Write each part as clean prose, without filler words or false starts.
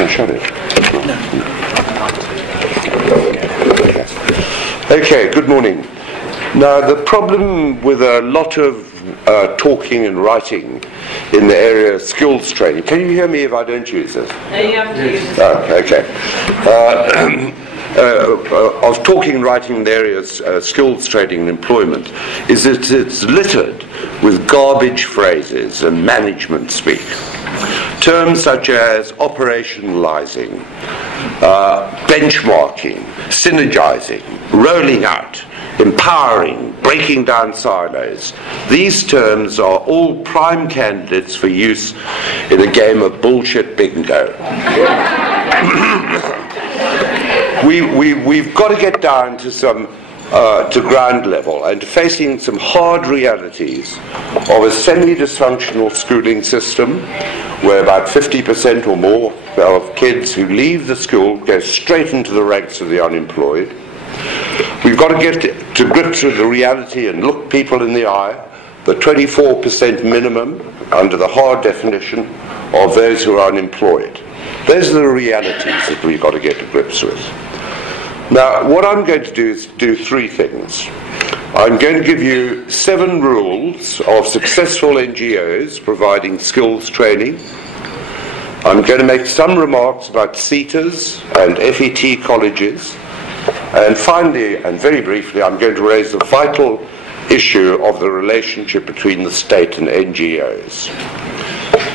No, shut it. Okay, good morning. Now, the problem with a lot of talking and writing in the area of skills training. Can you hear me if I don't use this? Okay. Of talking and writing in the area of skills training and employment is that it's littered with garbage phrases and management speak. Terms such as operationalizing, benchmarking, synergizing, rolling out, empowering, breaking down silos. These terms are all prime candidates for use in a game of bullshit bingo. We've got to get down to to ground level and facing some hard realities of a semi-dysfunctional schooling system where about 50% or more of kids who leave the school go straight into the ranks of the unemployed. We've got to get to grips with the reality and look people in the eye, the 24% minimum under the hard definition of those who are unemployed. Those are the realities that we've got to get to grips with. Now, what I'm going to do is do three things. I'm going to give you 7 rules of successful NGOs providing skills training. I'm going to make some remarks about CETAs and FET colleges. And finally, and very briefly, I'm going to raise the vital issue of the relationship between the state and NGOs.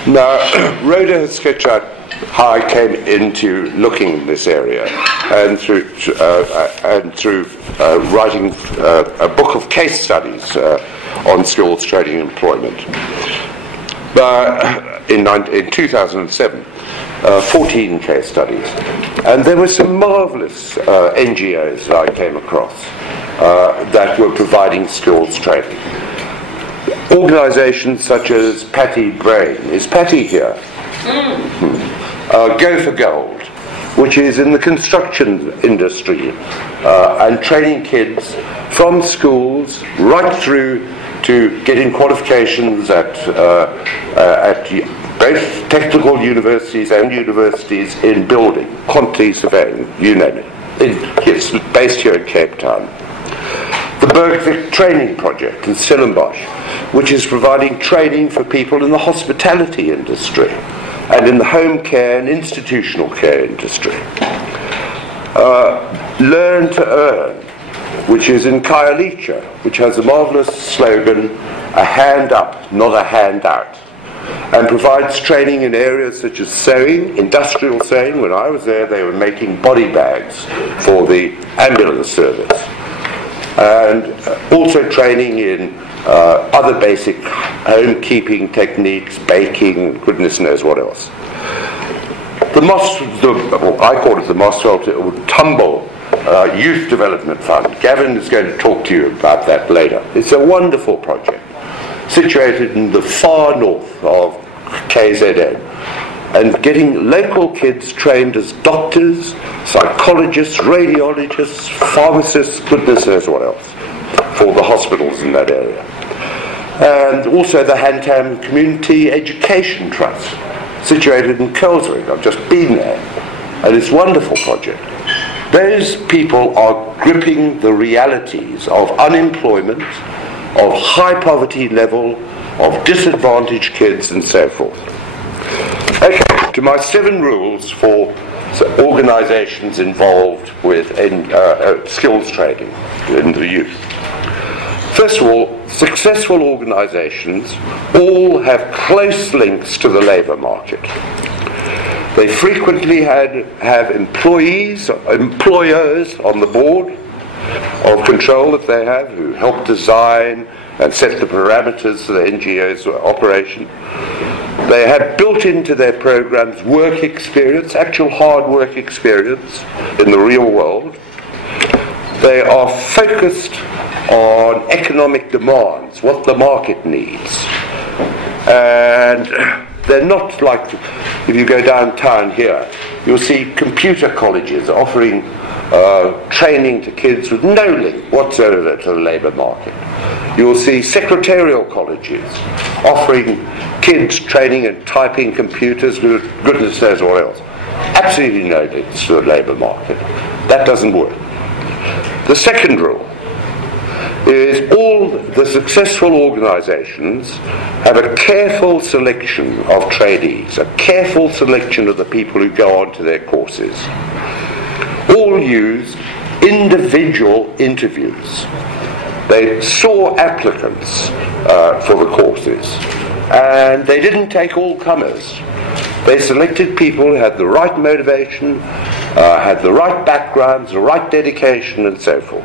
Now, Rhoda has sketched out how I came into looking in this area, and through writing a book of case studies on skills training and employment. In 2007, 14 case studies, and there were some marvellous NGOs that I came across that were providing skills training. Organisations such as Patty Brain. Is Patty here? Go for Gold, which is in the construction industry and training kids from schools right through to getting qualifications at both technical universities and universities in building, quantity surveying, you name it. It's based here in Cape Town. The Bergvik Training Project in Stellenbosch, which is providing training for people in the hospitality industry and in the home care and institutional care industry. Learn to Earn, which is in Khayelitsha, which has a marvellous slogan, a hand up, not a hand out, and provides training in areas such as sewing, industrial sewing. When I was there, they were making body bags for the ambulance service, and also training in other basic homekeeping techniques, baking, goodness knows what else. I call it the Mossveld Tumble Youth Development Fund. Gavin is going to talk to you about that later. It's a wonderful project, situated in the far north of KZN, and getting local kids trained as doctors, psychologists, radiologists, pharmacists, goodness knows what else, for the hospitals in that area. And also the Hantam Community Education Trust, situated in Kuilsried. I've just been there, and it's a wonderful project. Those people are gripping the realities of unemployment, of high poverty level, of disadvantaged kids, and so forth. Okay, to my 7 rules for organisations involved with skills training in the youth. First of all, successful organisations all have close links to the labour market. They frequently have employers on the board of control that they have, who help design and set the parameters for the NGO's operation. They have built into their programs work experience, actual hard work experience in the real world. They are focused on economic demands, what the market needs. And they're not like, if you go downtown here, you'll see computer colleges offering training to kids with no link whatsoever to the labour market. You'll see secretarial colleges offering kids training in typing computers with goodness knows what else. absolutely no links to the labour market. That doesn't work. The second rule is all the successful organisations have a careful selection of trainees, a careful selection of the people who go on to their courses. All use individual interviews. They saw applicants for the courses, and they didn't take all comers. They selected people who had the right motivation, had the right backgrounds, the right dedication, and so forth.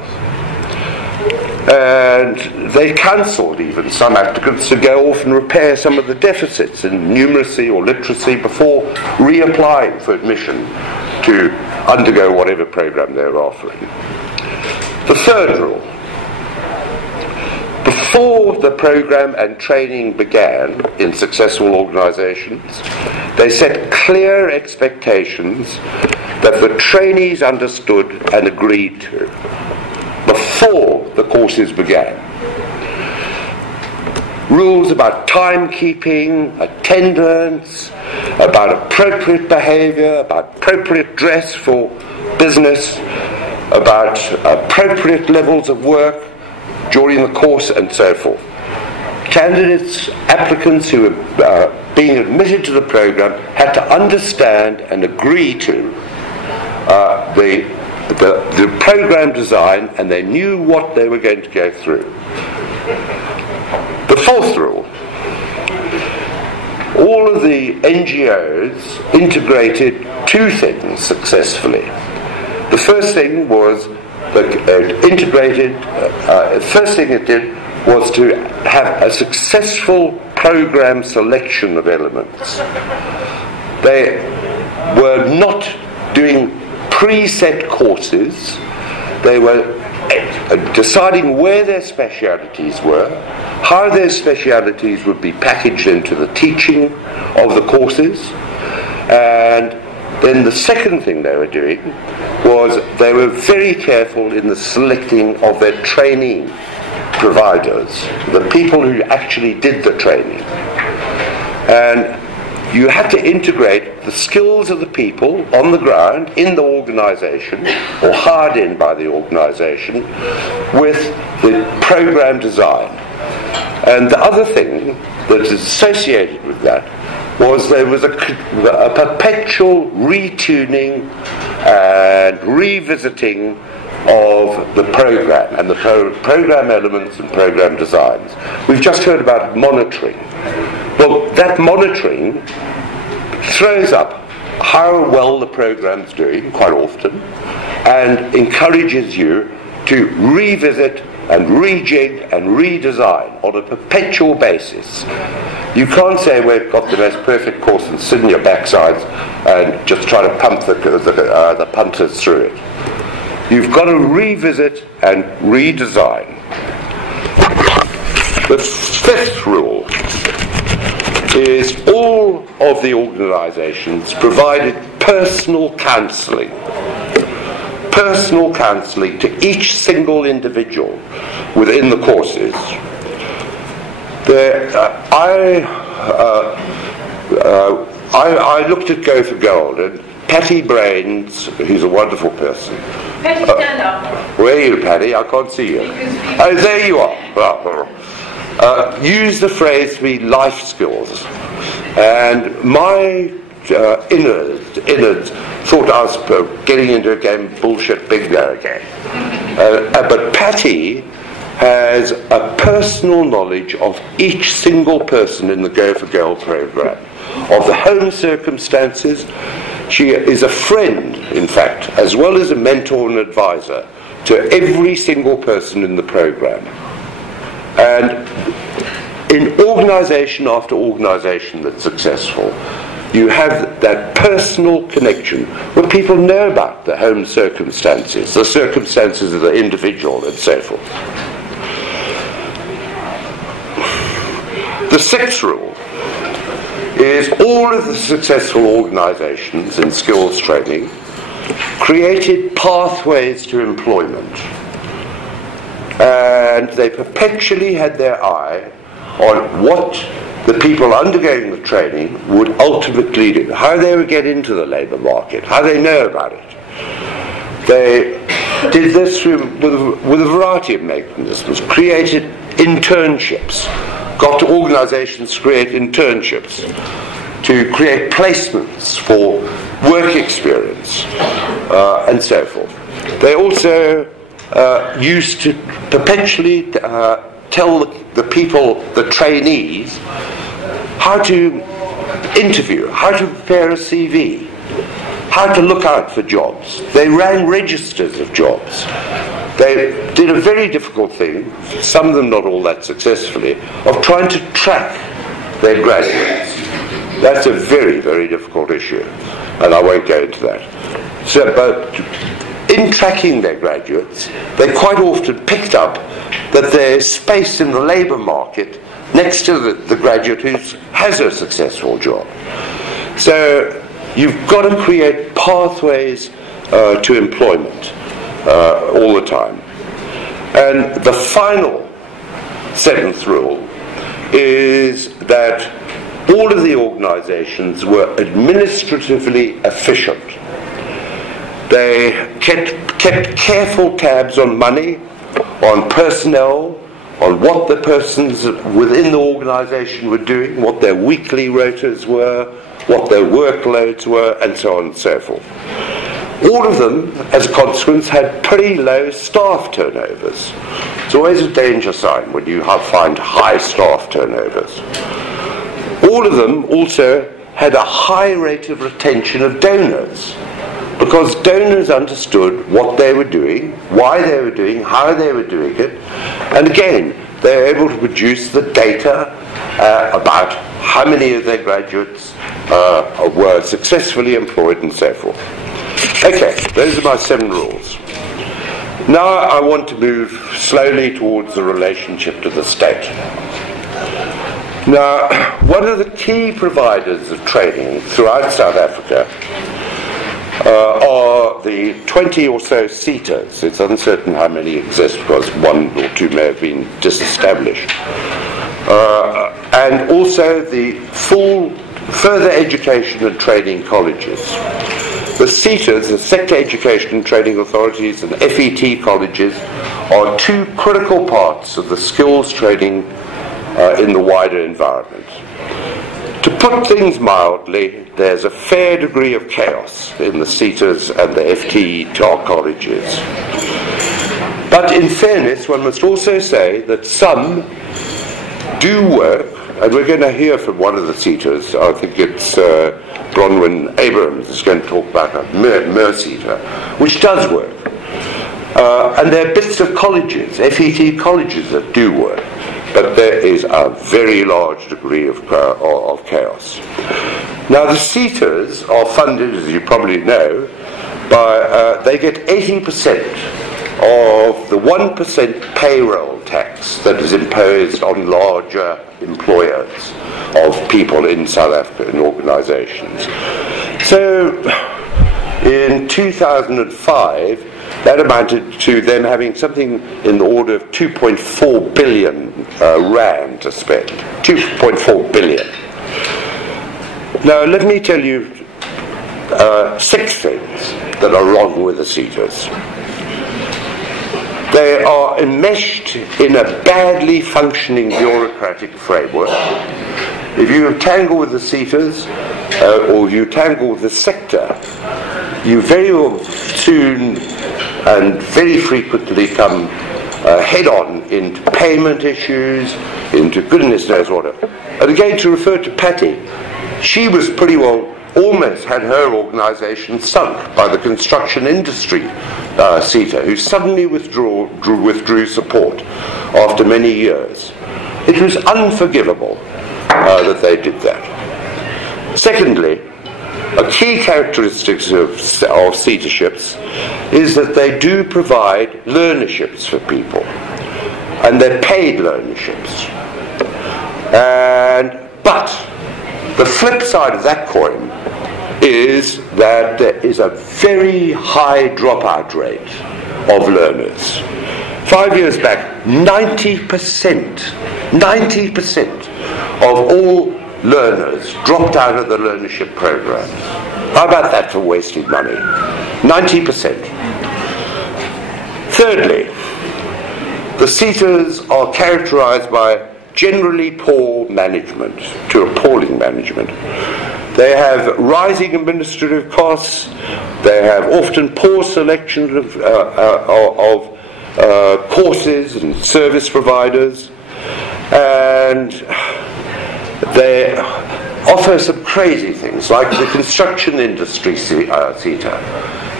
And they counselled even some applicants to go off and repair some of the deficits in numeracy or literacy before reapplying for admission to undergo whatever program they were offering. The third rule: before the program and training began in successful organisations, they set clear expectations that the trainees understood and agreed to before the courses began. Rules about timekeeping, attendance, about appropriate behaviour, about appropriate dress for business, about appropriate levels of work during the course, and so forth. Candidates, applicants who were being admitted to the program had to understand and agree to the program design, and they knew what they were going to go through. The fourth rule: all of the NGOs integrated two things successfully. The first thing was first thing it did was to have a successful program selection of elements. They were not doing preset courses. They were deciding where their specialities were, how their specialities would be packaged into the teaching of the courses, and then the second thing they were doing was they were very careful in the selecting of their training providers, the people who actually did the training. And you had to integrate the skills of the people on the ground in the organisation, or hired in by the organisation, with the program design. And the other thing that is associated with that was there was a perpetual retuning and revisiting of the program and the program elements and program designs. We've just heard about monitoring. Well, that monitoring throws up how well the program's doing quite often, and encourages you to revisit and rejig and redesign on a perpetual basis. You can't say we've got the most perfect course and sit in your backsides and just try to pump the punters through it. You've got to revisit and redesign. The fifth rule is all of the organisations provided personal counselling to each single individual within the courses. I looked at Go for Gold, and Patty Brains, who's a wonderful person. Patty, stand up. Where are you, Patty? I can't see you. Oh, there you are. Use the phrase to be life skills. And my innards thought I was getting into a game of bullshit bingo again. But Patty has a personal knowledge of each single person in the Go for Gold program, of the home circumstances. She is a friend, in fact, as well as a mentor and advisor to every single person in the program. And in organisation after organisation that's successful, you have that personal connection where people know about the home circumstances, the circumstances of the individual, and so forth. The sixth rule is all of the successful organisations in skills training created pathways to employment, and they perpetually had their eye on what the people undergoing the training would ultimately do, how they would get into the labour market, how they know about it. They did this with a variety of mechanisms, created internships, got organisations to create internships, to create placements for work experience, and so forth. They also used to perpetually tell the people, the trainees, how to interview, how to prepare a CV, how to look out for jobs. They ran registers of jobs. They did a very difficult thing, some of them not all that successfully, of trying to track their graduates. That's a very, very difficult issue, and I won't go into that. So, but in tracking their graduates, they quite often picked up that there's space in the labour market next to the graduate who has a successful job. So you've got to create pathways to employment all the time. And the final seventh rule is that all of the organisations were administratively efficient. They kept careful tabs on money, on personnel, on what the persons within the organisation were doing, what their weekly rotas were, what their workloads were, and so on and so forth. All of them, as a consequence, had pretty low staff turnovers. It's always a danger sign when you find high staff turnovers. All of them also had a high rate of retention of donors, because donors understood what they were doing, why they were doing, how they were doing it, and again, they were able to produce the data about how many of their graduates were successfully employed and so forth. Okay, those are my 7 rules. Now I want to move slowly towards the relationship to the state. Now, one of the key providers of training throughout South Africa are the 20 or so SETAs. It's uncertain how many exist because 1 or 2 may have been disestablished. And also the full further education and training colleges. The SETAs, the Sector Education and Training Authorities, and FET colleges are 2 critical parts of the skills training in the wider environment. To put things mildly, there's a fair degree of chaos in the SETAs and the FET colleges. But in fairness, one must also say that some do work, and we're going to hear from one of the SETAs. I think it's Bronwyn Abrams is going to talk about a MER-SETA, which does work. And there are bits of colleges, FET colleges, that do work. But there is a very large degree of chaos. Now the SETAs are funded, as you probably know, by they get 80% of the 1% payroll tax that is imposed on larger employers of people in South Africa in organisations. So in 2005, that amounted to them having something in the order of 2.4 billion rand to spend. 2.4 billion. Now let me tell you 6 things that are wrong with the SETAs. They are enmeshed in a badly functioning bureaucratic framework. If you tangle with the SETAs, or you tangle with the sector, you very soon and very frequently come head-on into payment issues, into goodness knows what. And again, to refer to Patty, she was pretty well almost had her organisation sunk by the construction industry SETA, who suddenly withdrew support after many years. It was unforgivable that they did that. Secondly, a key characteristic of SETAships is that they do provide learnerships for people, and they're paid learnerships. But the flip side of that coin is that there is a very high dropout rate of learners. 5 years back, 90% of all learners dropped out of the learnership programs. How about that for wasting money? 90%. Thirdly, the SETAs are characterized by generally poor management, to appalling management. They have rising administrative costs. They have often poor selection of courses and service providers, and they offer some crazy things, like the construction industry SETA.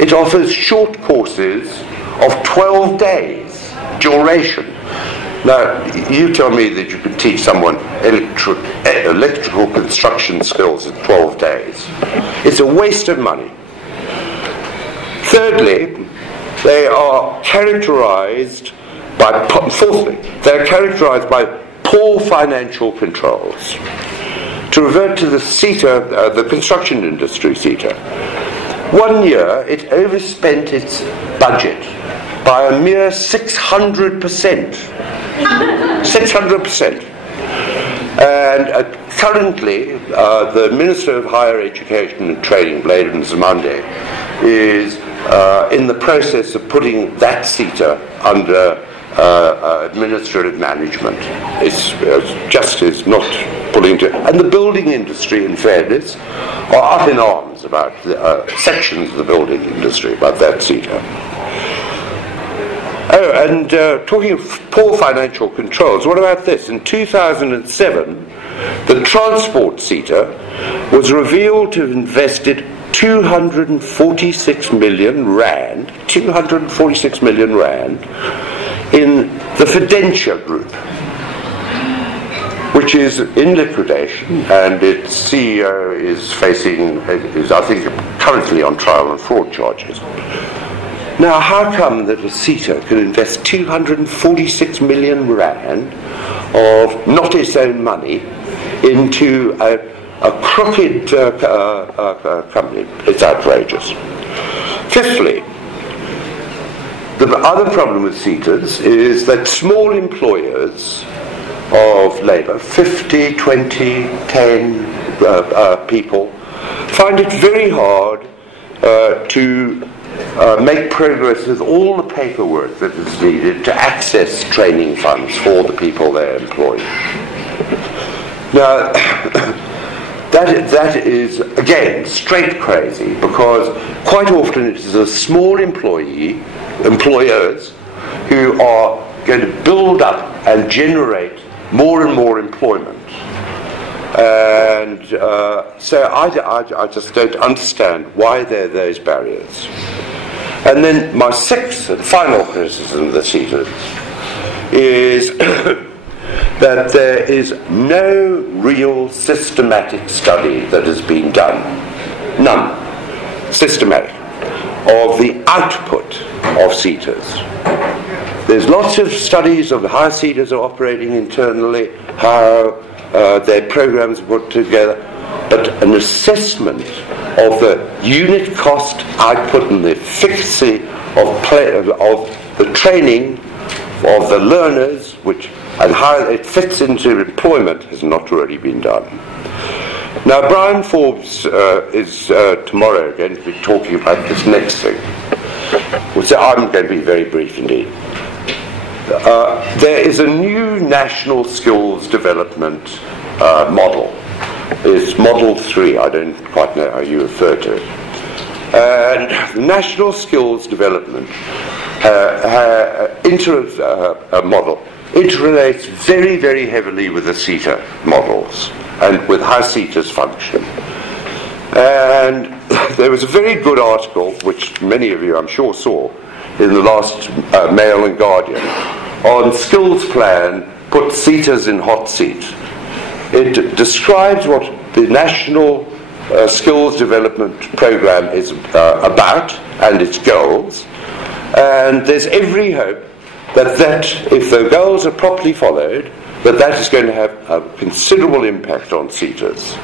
It offers short courses of 12 days duration. Now, you tell me that you could teach someone electrical construction skills in 12 days. It's a waste of money. Thirdly, they are characterized by, fourthly, they are characterized by poor financial controls. To revert to the SETA, the construction industry SETA, 1 year it overspent its budget by a mere 600%. 600%. And currently, the Minister of Higher Education and Training, Blade Nzimande, is in the process of putting that SETA under administrative management. It's just is not pulling to. And the building industry, in fairness, are up in arms about sections of the building industry about that SETA. Oh, and talking of poor financial controls, what about this? In 2007, the transport SETA was revealed to have invested 246 million rand in the Fidentia Group, which is in liquidation, and its CEO is I think, currently on trial on fraud charges. Now, how come that a SETA can invest 246 million rand of not its own money into a crooked company? It's outrageous. Fifthly, the other problem with SETAs is that small employers of labour, 50, 20, 10 people, find it very hard to make progress with all the paperwork that is needed to access training funds for the people they're employing. Now, that is, again, straight crazy, because quite often it is a small employers who are going to build up and generate more and more employment. And so I just don't understand why there are those barriers. And then my sixth and final criticism of the SETAs is that there is no real systematic study that has been done, none, systematic, of the output of SETAs. There's lots of studies of how SETAs are operating internally, how their programs are put together, but an assessment of the unit cost output and the efficacy of the training of the learners, and how it fits into employment has not already been done. Now, Brian Forbes is tomorrow going to be talking about this next thing. So I'm going to be very brief indeed. There is a new national skills development model. It's Model 3, I don't quite know how you refer to it. And the National Skills Development model interrelates very, very heavily with the SETA models and with how SETAs function. And there was a very good article, which many of you I'm sure saw, in the last Mail and Guardian, on Skills Plan put SETAs in hot seat. It describes what the National Skills Development Programme is about and its goals, and there's every hope that if the goals are properly followed, that is going to have a considerable impact on SETAs.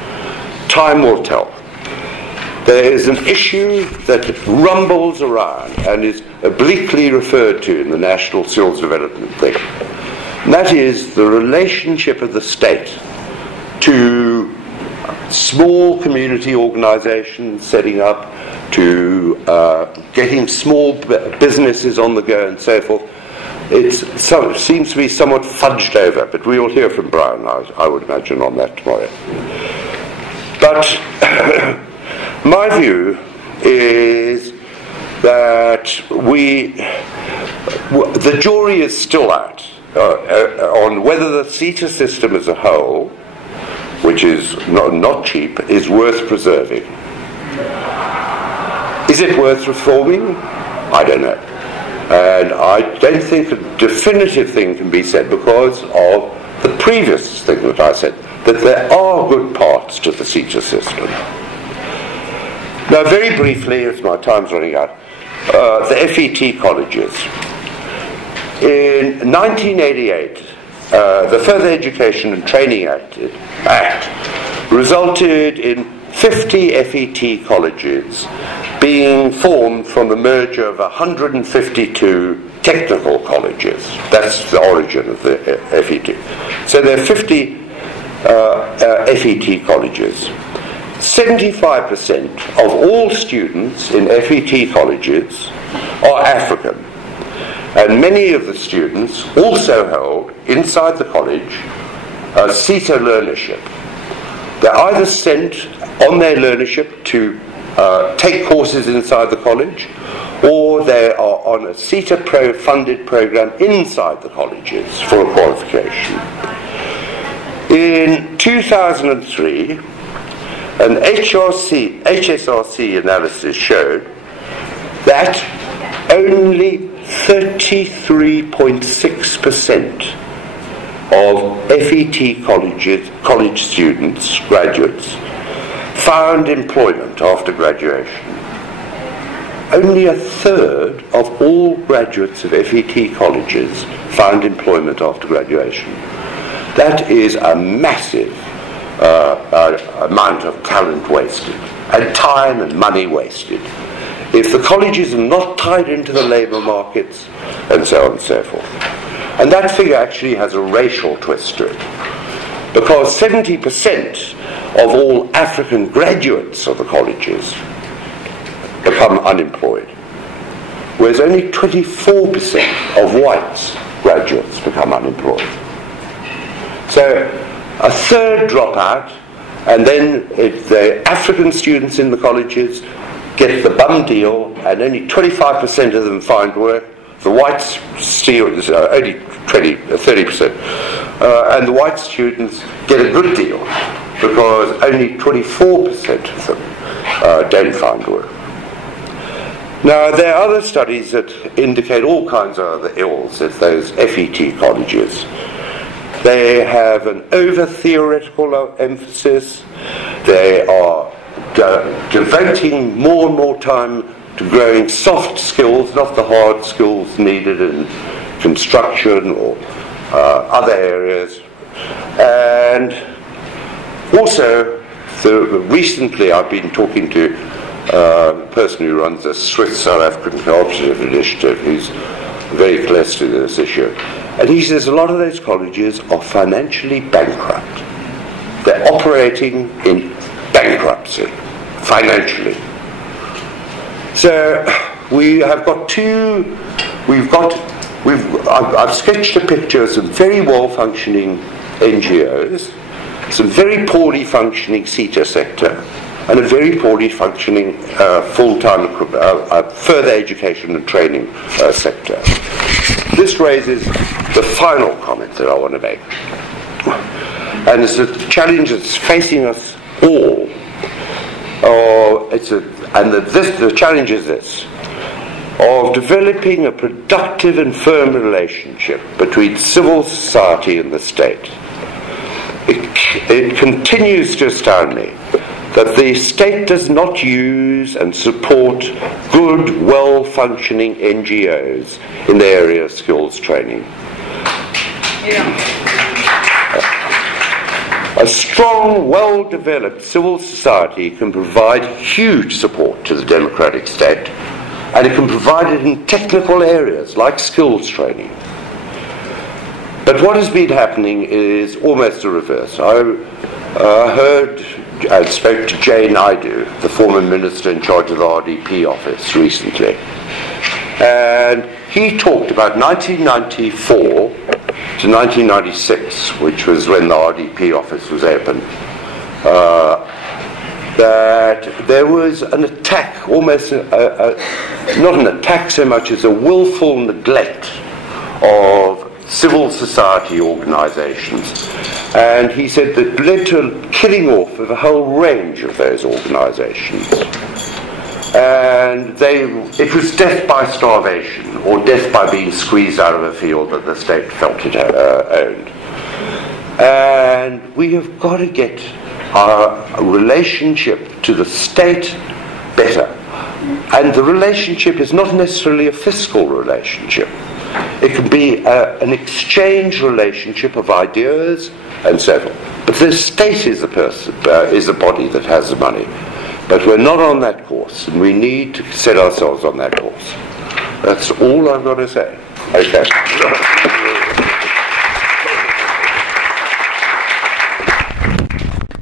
Time will tell. There is an issue that rumbles around and is obliquely referred to in the National Skills Development thing. And that is the relationship of the state to small community organizations setting up, to getting small businesses on the go and so forth. It seems to be somewhat fudged over, but we will hear from Brian, I would imagine, on that tomorrow. But my view is that the jury is still out on whether the CETA system as a whole, which is not cheap, is worth preserving. Is it worth reforming? I don't know. And I don't think a definitive thing can be said because of the previous thing that I said, that there are good parts to the CETA system. Now, very briefly, as my time's running out, the FET colleges. In 1988, the Further Education and Training Act resulted in 50 FET colleges being formed from the merger of 152 technical colleges. That's the origin of the FET. So there are 50 FET colleges. 75% of all students in FET colleges are African. And many of the students also hold, inside the college, a CETA learnership. They're either sent on their learnership to take courses inside the college, or they are on a CETA funded program inside the colleges for a qualification. In 2003, an HSRC analysis showed that only 33.6% of FET college students, graduates, found employment after graduation. Only a third of all graduates of FET colleges found employment after graduation. That is a massive amount of talent wasted, and time and money wasted, if the colleges are not tied into the labour markets, and so on and so forth. And that figure actually has a racial twist to it, because 70% of all African graduates of the colleges become unemployed, whereas only 24% of white graduates become unemployed. So a third drop out, and then if the African students in the colleges get the bum deal, and only 25% of them find work. The white students are only 30%, and the white students get a good deal because only 24% of them don't find work. Now, there are other studies that indicate all kinds of other ills at those FET colleges. They have an over-theoretical emphasis. They are devoting more and more time to growing soft skills, not the hard skills needed in construction or other areas. And also, recently I've been talking to a person who runs a Swiss South African Cooperative Initiative who's very close to this issue. And he says a lot of those colleges are financially bankrupt. They're operating in bankruptcy, financially. So we have got I've sketched a picture of some very well-functioning NGOs, some very poorly functioning CETA sector, and a very poorly functioning full-time further education and training sector. This raises the final comment that I want to make. And it's a challenge that's facing us all. The challenge is this: of developing a productive and firm relationship between civil society and the state. It continues to astound me that the state does not use and support good, well-functioning NGOs in the area of skills training. A strong, well-developed civil society can provide huge support to the democratic state, and it can provide it in technical areas like skills training. But what has been happening is almost the reverse. I heard and spoke to Jay Naidu, the former minister in charge of the RDP office, recently. And he talked about 1994 to 1996, which was when the RDP office was opened, that there was an attack, almost not an attack so much as a willful neglect of civil society organisations. And he said that led to a killing off of a whole range of those organisations. And it was death by starvation, or death by being squeezed out of a field that the state felt it owned. And we have got to get our relationship to the state better. And the relationship is not necessarily a fiscal relationship. It can be an exchange relationship of ideas and so forth. But the state is a body that has the money. But we're not on that course, and we need to set ourselves on that course. That's all I've got to say. Okay.